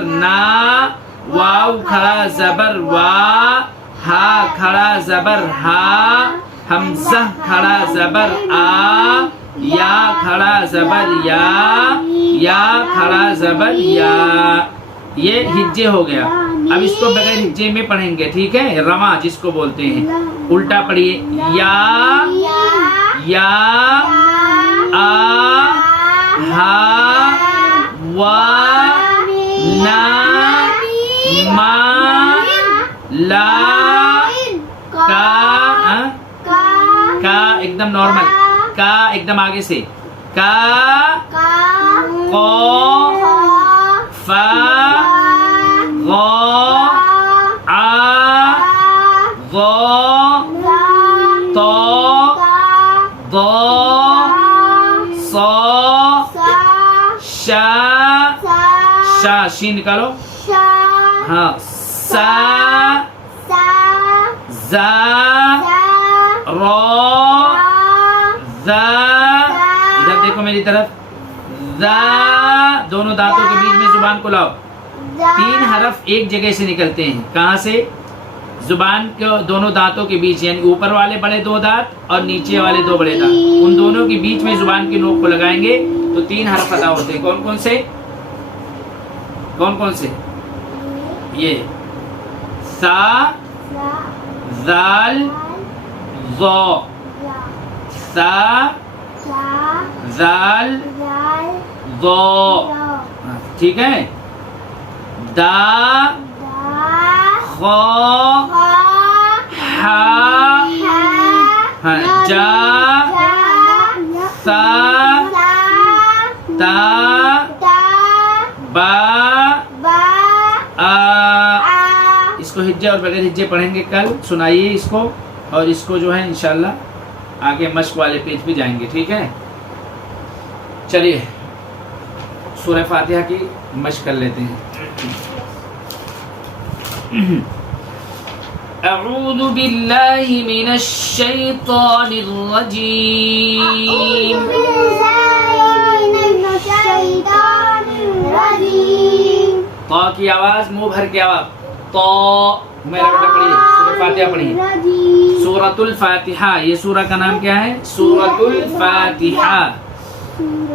زبر نا، واو کھڑا زبر وا، ہا کھڑا زبر ہا، حمزہ کھڑا زبر آ، یا کھڑا زبر یا، یا کھڑا زبر یا. یہ ہجے ہو گیا. اب اس کو بغیر ہجے میں پڑھیں گے، ٹھیک ہے؟ رواں جس کو بولتے ہیں. الٹا پڑھیے. یا، یا، آ، ہا، وا، نا، ما، لا، کا، کا ایک دم نارمل، کا ایک دم آگے سے، کا، قو، فا، غو، آ، غو، تو، ضو، صو، شا، شا شین نکالو. ہاں، سا، زا، رو، زا. ادھر دیکھو میری طرف. زا، دونوں دانتوں کے بیچ میں زبان کو لاؤ. 3 حرف ایک جگہ سے نکلتے ہیں. کہاں سے؟ زبان کے دونوں دانتوں کے بیچ، یعنی اوپر والے بڑے 2 دانت اور نیچے والے 2 بڑے دانت، ان دونوں کے بیچ میں زبان کی نوک کو لگائیں گے تو 3 حرف ادا ہوتے ہیں. کون کون سے؟ کون کون سے؟ یہ سا، زال، ظو. سا، زال، ظو. ٹھیک ہے. دا، خو، ہا، جا، سا، تا، با، آ. اس کو ہجے اور بغیر ہجے پڑھیں گے کل. سنائیے اس کو، اور اس کو جو ہے انشاءاللہ آگے مشق والے پیج پہ جائیں گے. ٹھیک ہے؟ چلیے سورہ فاتحہ کی مشق کر لیتے ہیں. اعوذ باللہ من الشیطان الرجیم. طا کی آواز منہ بھر کے آواز. طا. میرا بیٹا پڑھیے سورہ فاتحہ پڑھیے. سورۃ الفاتحہ. یہ سورہ کا نام کیا ہے؟ سورۃ الفاتحہ.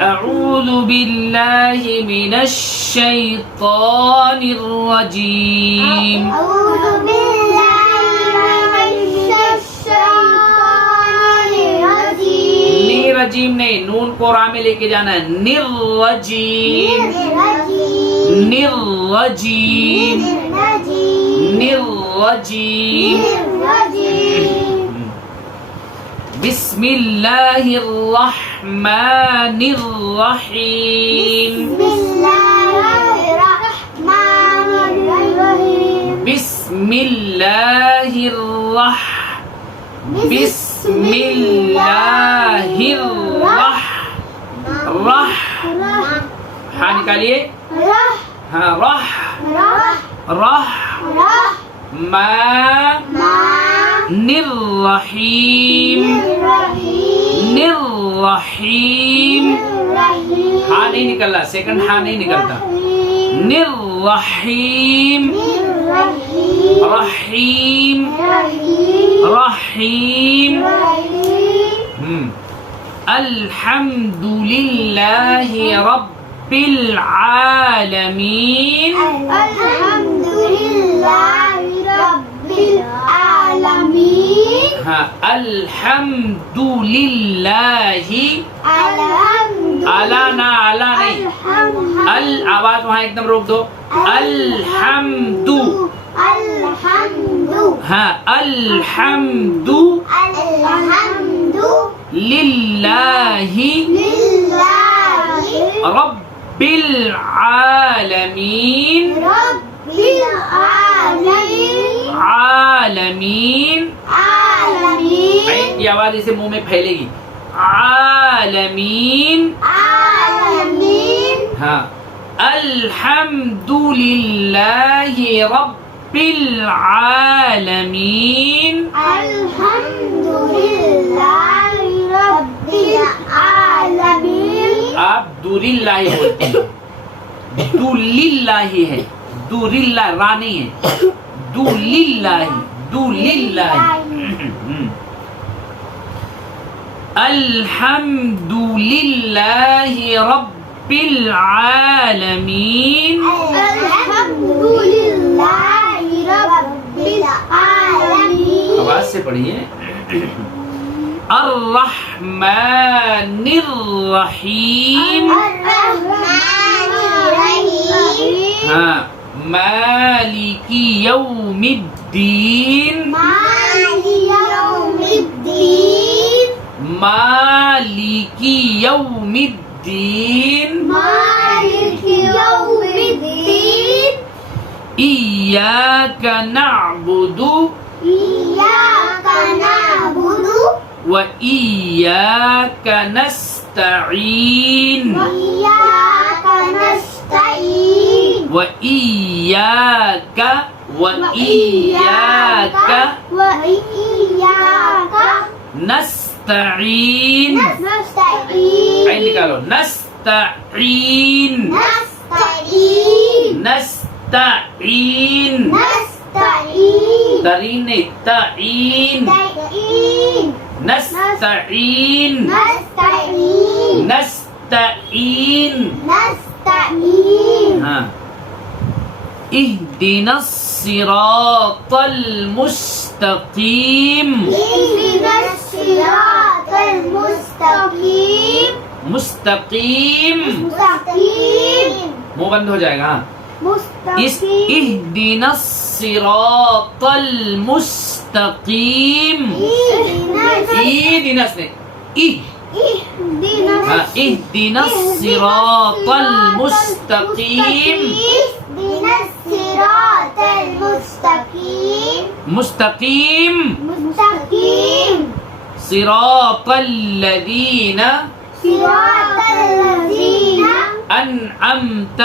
اعوذ باللہ من الشیطان الرجیم. اعوذ باللہ من الشیطان الرجیم. نی رجیم نہیں، نون کو را میں لے کے جانا ہے. نر رجیم، نر رجیم، نر رجیم. بسم اللہ الرحمن الرحیم. بسم اللہ بسم اللہ رح. ہاں نکالیے. ہاں رح، رح. نر رحیم، نر رحیم. ہاں نہیں نکلنا، سیکنڈ ہاں نہیں نکلتا. نر رحیم، رحیم، رحیم. الحمد للہ رب العالمین. الحمد للہ رب العالمین. ہاں الحمد للہ. اعلیٰ نہ، اعلیٰ نہیں. ال آواز وہاں ایک دم روک دو. الحمد. ہاں الحمد للہ رب العالمین. عالمین. عین کی آواز اسے منہ میں پھیلے گی. عالمین. ہاں الحمد للہ رب العالمین. الحمد للہ رب العالمین. آپ دوری اللہ بولتے ہیں. دو للہ ہے، دو للہ را نہیں ہے، دو للہ، دو للہ. الحمد للہ رب العالمین. الحمد للہ رب العالمین. آواز سے پڑھیے. الرحمن الرحیم. الرحمن الرحیم. ہاں. مالک یوم الدین. مالک یوم الدین. مالک یوم الدین. مالک یوم الدین. ایاک نعبد ایاک نعبد وإياك نستعين وإياك نستعين وإياك وإياك نستعين. نستعين. عين نکالو. نستعين نستعين. نستعين. نستعين. ترین نہیں، تعین. نستعين. نستعين. نستعين. نستعين. نستعين. ہاں. اهدنا الصراط المستقيم. اهدنا الصراط المستقيم. مستقیم. مستقيم. منہ بند ہو جائے گا. ہاں. اس مستقيم. اهدنا الصراط المستقيم. اهدنا نے اهدنا الصراط المستقيم. اهدنا الصراط المستقيم. مستقیم. مستقيم. صراط الذين صراط الذين أنعمت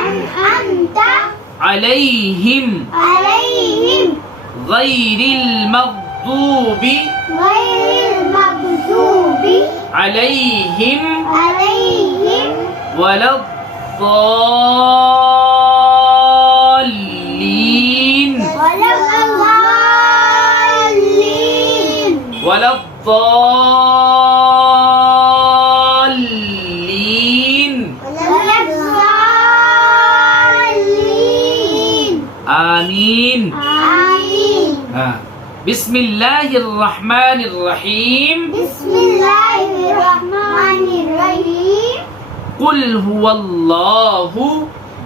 أنعمت عليهم عليهم غير المغضوب غير المغضوب عليهم عليهم ولا الضالين ولا الضالين ولا الضالين. ولا الضالين. آمين. آمين. ہاں. بسم اللہ الرحمن الرحیم. بسم الله الرحمن الرحيم. قل هو اللہ.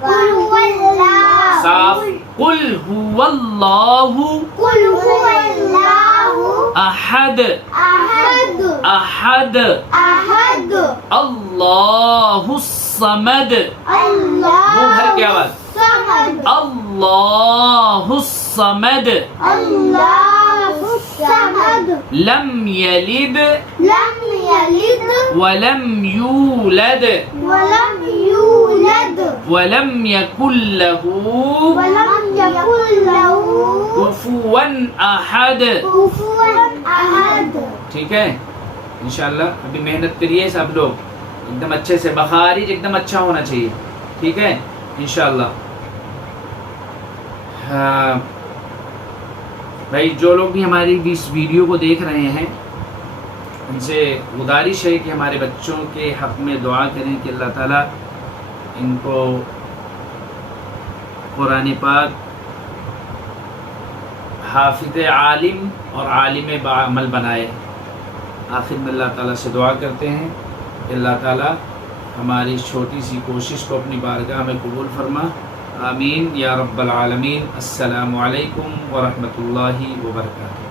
قل هو الله. صاف. قل هو اللہ قل هو الله احد. أحد. احد. أحد. اللہ الصمد. الله منہ بھر کے آواز. الصمد. اللہ الصمد. الله الصمد. لم يلد لم يلد ولم يولد ولم يولد ولم يكن له ولم يكن له كفوا احد. كفوا أحد. ٹھیک ہے. انشاءاللہ ابھی محنت کریے سب لوگ ایک دم اچھے سے. بخارج ایک دم اچھا ہونا چاہیے. ٹھیک ہے انشاءاللہ. بھائی جو لوگ بھی ہماری اس ویڈیو کو دیکھ رہے ہیں ان سے گزارش ہے کہ ہمارے بچوں کے حق میں دعا کریں کہ اللہ تعالیٰ ان کو قرآن پاک حافظ عالم اور عالم بعمل بنائے. آخر میں اللہ تعالیٰ سے دعا کرتے ہیں کہ اللہ تعالیٰ ہماری اس چھوٹی سی کوشش کو اپنی بارگاہ میں قبول فرما. آمین یا رب العالمین. السلام علیکم ورحمۃ اللہ وبرکاتہ.